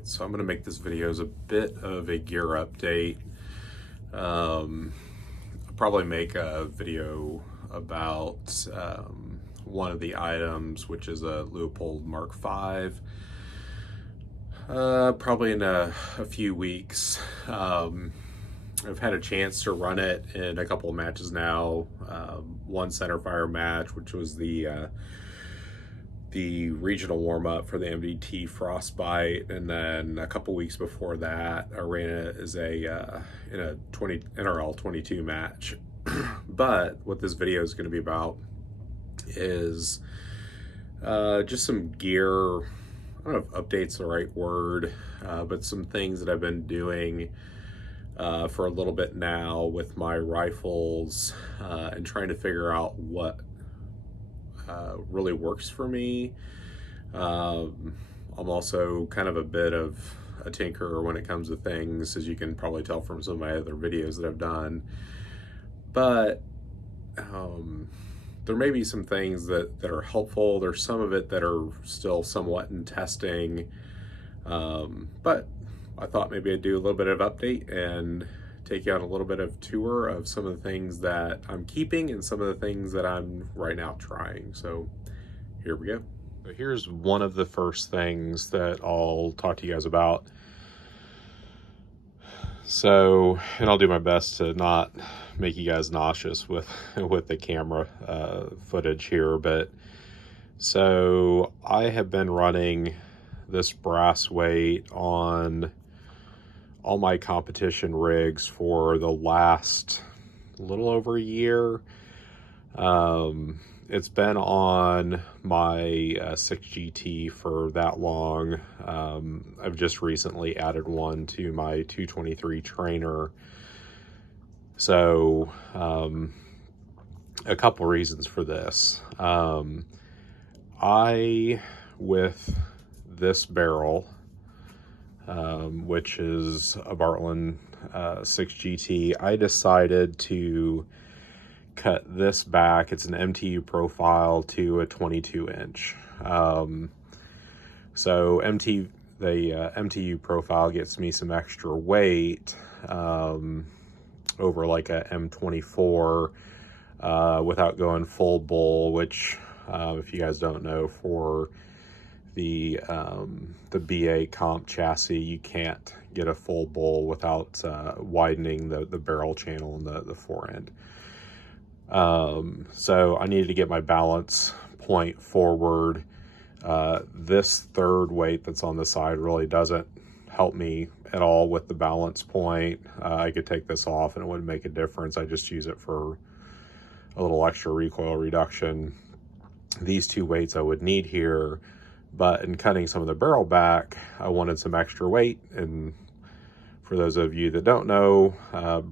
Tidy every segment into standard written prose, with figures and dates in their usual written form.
Alright, so I'm going to make this video as a bit of a gear update. I'll probably make a video about one of the items, which is a Leupold Mark V, probably in a few weeks. I've had a chance to run it in a couple of matches now. One centerfire match, which was the regional warm-up for the MDT Frostbite, and then a couple weeks before that I ran it as a in a NRL 22 match. But what this video is going to be about is just some gear. I don't know if update's the right word, but some things that I've been doing for a little bit now with my rifles, and trying to figure out what really works for me. I'm also kind of a bit of a tinkerer when it comes to things, as you can probably tell from some of my other videos that I've done. But there may be some things that are helpful. There's some of it that are still somewhat in testing. But I thought maybe I'd do a little bit of update and take you on a little bit of tour of some of the things that I'm keeping and some of the things that I'm right now trying. So here we go. So here's one of the first things that I'll talk to you guys about. So, and I'll do my best to not make you guys nauseous with the camera footage here, but so I have been running this brass weight on all my competition rigs for the last little over a year. It's been on my 6GT for that long. I've just recently added one to my 223 trainer. So a couple reasons for this. With this barrel, which is a Bartlein 6GT, I decided to cut this back. It's an MTU profile to a 22 inch. So the MTU profile gets me some extra weight over like a M24 without going full bull, which if you guys don't know, for the BA comp chassis, you can't get a full bull without widening the barrel channel in the forend. So I needed to get my balance point forward. This third weight that's on the side really doesn't help me at all with the balance point. I could take this off and it wouldn't make a difference. I just use it for a little extra recoil reduction. These two weights I would need here, but in cutting some of the barrel back, I wanted some extra weight. And for those of you that don't know,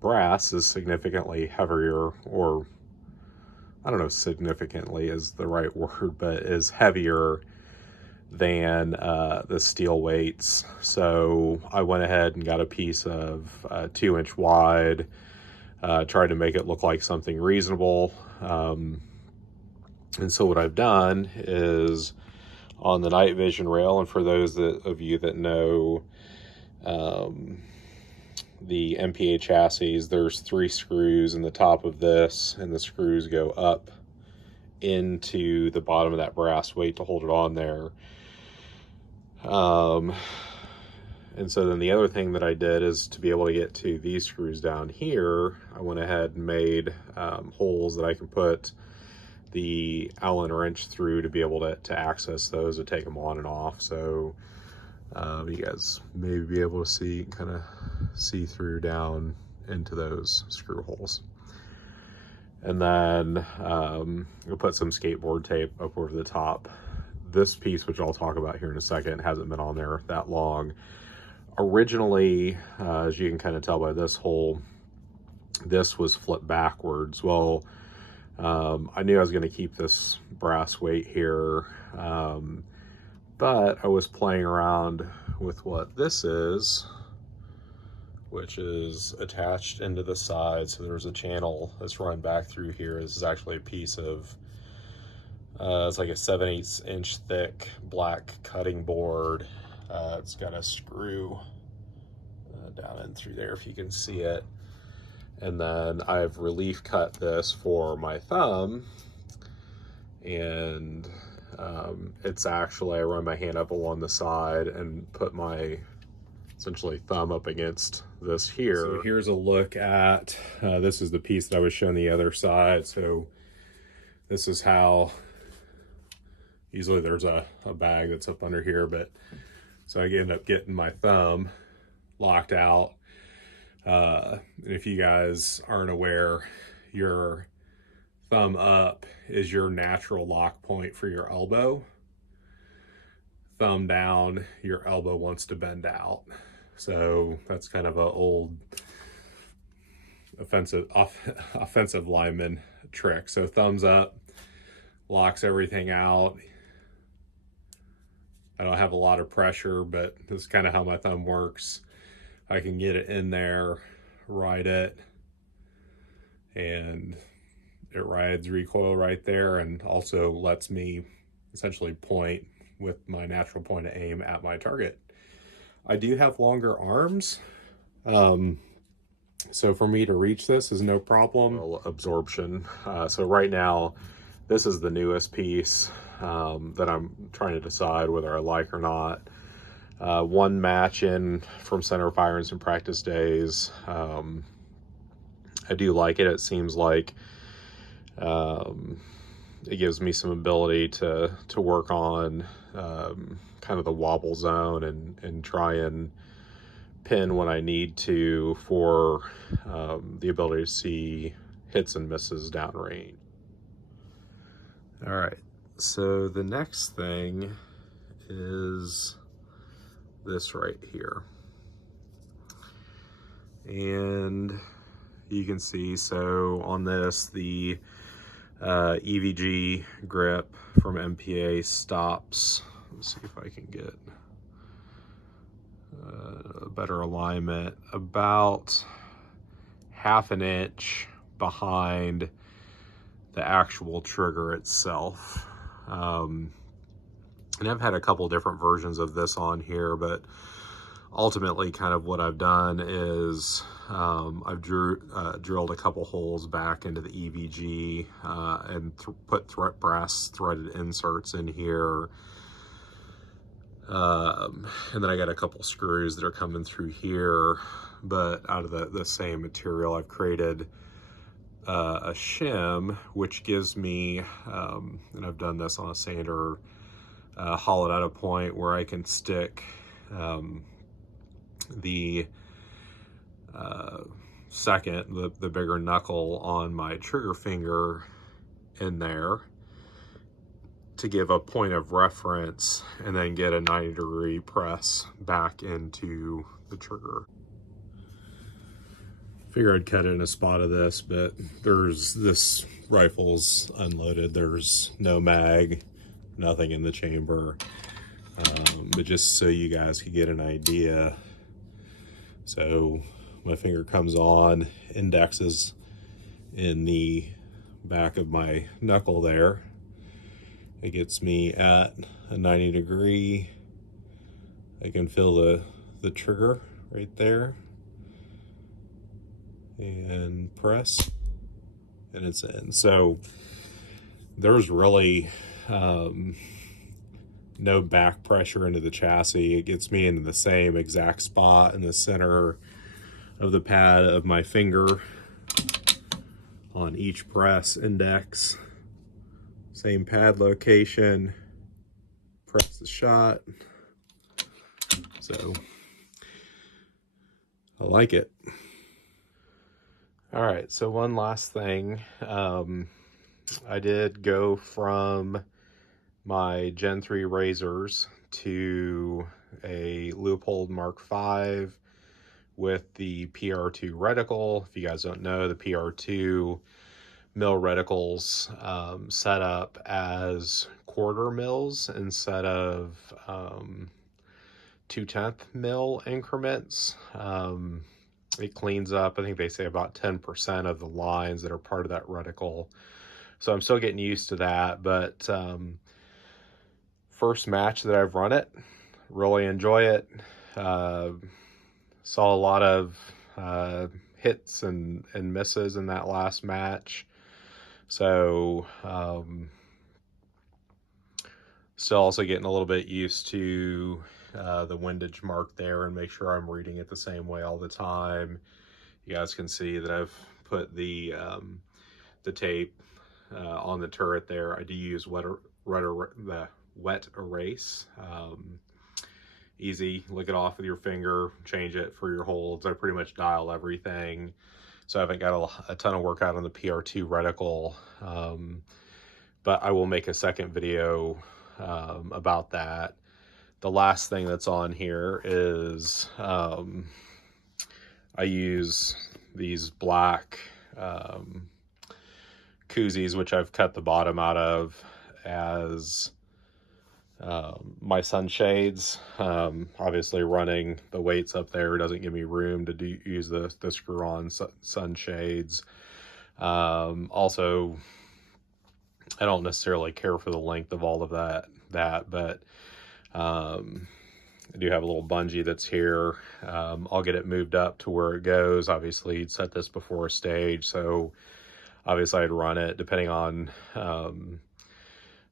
brass is significantly heavier, or I don't know if significantly is the right word, but is heavier than the steel weights. So I went ahead and got a piece of 2 inch wide, tried to make it look like something reasonable. And so what I've done is on the night vision rail, and for those of you that know the MPA chassis, there's 3 screws in the top of this, and the screws go up into the bottom of that brass weight to hold it on there. And so then the other thing that I did is to be able to get to these screws down here, I went ahead and made holes that I can put the Allen wrench through to be able to access those, to take them on and off. So you guys may be able to see, kind of see through down into those screw holes. And then we'll put some skateboard tape up over the top. This piece, which I'll talk about here in a second, hasn't been on there that long. Originally, as you can kind of tell by this hole, this was flipped backwards. Well, I knew I was going to keep this brass weight here, but I was playing around with what this is, which is attached into the side. So there's a channel that's run back through here. This is actually a piece of, it's like a 7/8 inch thick black cutting board It's got a screw down in through there if you can see it. And then I've relief cut this for my thumb, and it's actually, I run my hand up along the side and put my essentially thumb up against this here. So here's a look at, this is the piece that I was showing the other side. So this is how, usually there's a bag that's up under here, but so I end up getting my thumb locked out. And if you guys aren't aware, your thumb up is your natural lock point for your elbow. Thumb down, your elbow wants to bend out. So that's kind of an old offensive lineman trick. So thumbs up locks everything out. I don't have a lot of pressure, but this is kind of how my thumb works. I can get it in there, ride it, and it rides recoil right there, and also lets me essentially point with my natural point of aim at my target. I do have longer arms, so for me to reach this is no problem. Absorption. So right now, this is the newest piece that I'm trying to decide whether I like or not. One match in from center fire and some practice days. I do like it. It seems like it gives me some ability to work on kind of the wobble zone and try and pin when I need to for the ability to see hits and misses downrange. All right, so the next thing is this right here. And you can see, so on this, the EVG grip from MPA stops. Let's see if I can get a better alignment, about ½ an inch behind the actual trigger itself. And I've had a couple different versions of this on here, but ultimately kind of what I've done is I've drilled a couple holes back into the EVG and put brass threaded inserts in here. And then I got a couple screws that are coming through here, but out of the same material, I've created a shim, which gives me, and I've done this on a sander, hollowed out a point where I can stick the second, the bigger knuckle on my trigger finger in there to give a point of reference, and then get a 90-degree press back into the trigger. Figure I'd cut in a spot of this, but this rifle's unloaded. There's no mag, nothing in the chamber, but just so you guys could get an idea. So my finger comes on, indexes in the back of my knuckle there. It gets me at a 90-degree. I can feel the trigger right there, and press, and it's in. So there's really no back pressure into the chassis. It gets me into the same exact spot in the center of the pad of my finger on each press index. Same pad location, press the shot. So I like it. All right, so one last thing. I did go from my Gen 3 razors to a Leupold Mark V with the PR2 reticle. If you guys don't know, the PR2 mill reticles set up as quarter mils instead of 2/10 mil increments. It cleans up, I think they say, about 10% of the lines that are part of that reticle. So I'm still getting used to that, but first match that I've run it, really enjoy it. Saw a lot of hits and misses in that last match. So still also getting a little bit used to the windage mark there and make sure I'm reading it the same way all the time. You guys can see that I've put the tape on the turret there. I do use the wet erase. Easy, lick it off with your finger, change it for your holds. I pretty much dial everything. So I haven't got a ton of work out on the PR2 reticle, but I will make a second video about that. The last thing that's on here is I use these black koozies, which I've cut the bottom out of, as my sunshades. Obviously running the weights up there doesn't give me room to use the screw-on sunshades. Also, I don't necessarily care for the length of all of that, but I do have a little bungee that's here. I'll get it moved up to where it goes. Obviously, you'd set this before a stage, so obviously I'd run it depending on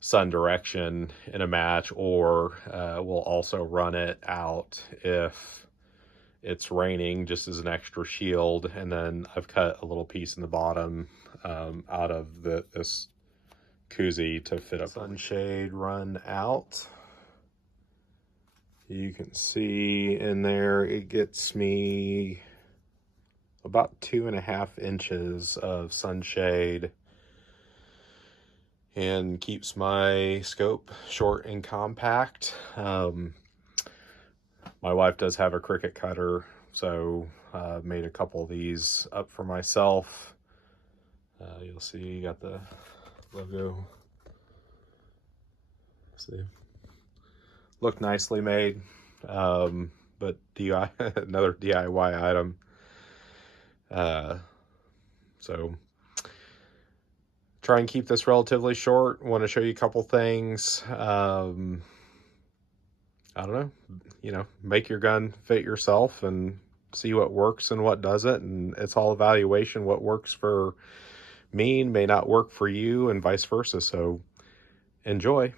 sun direction in a match, or we'll also run it out if it's raining, just as an extra shield. And then I've cut a little piece in the bottom out of this koozie to fit a sunshade run out. You can see in there it gets me about 2.5 inches of sunshade and keeps my scope short and compact. My wife does have a Cricut cutter, so made a couple of these up for myself. You'll see you got the logo. See, look nicely made, but another DIY item. So try and keep this relatively short. Want to show you a couple things. I don't know, make your gun fit yourself and see what works and what doesn't. And it's all evaluation. What works for me may not work for you, and vice versa. So enjoy.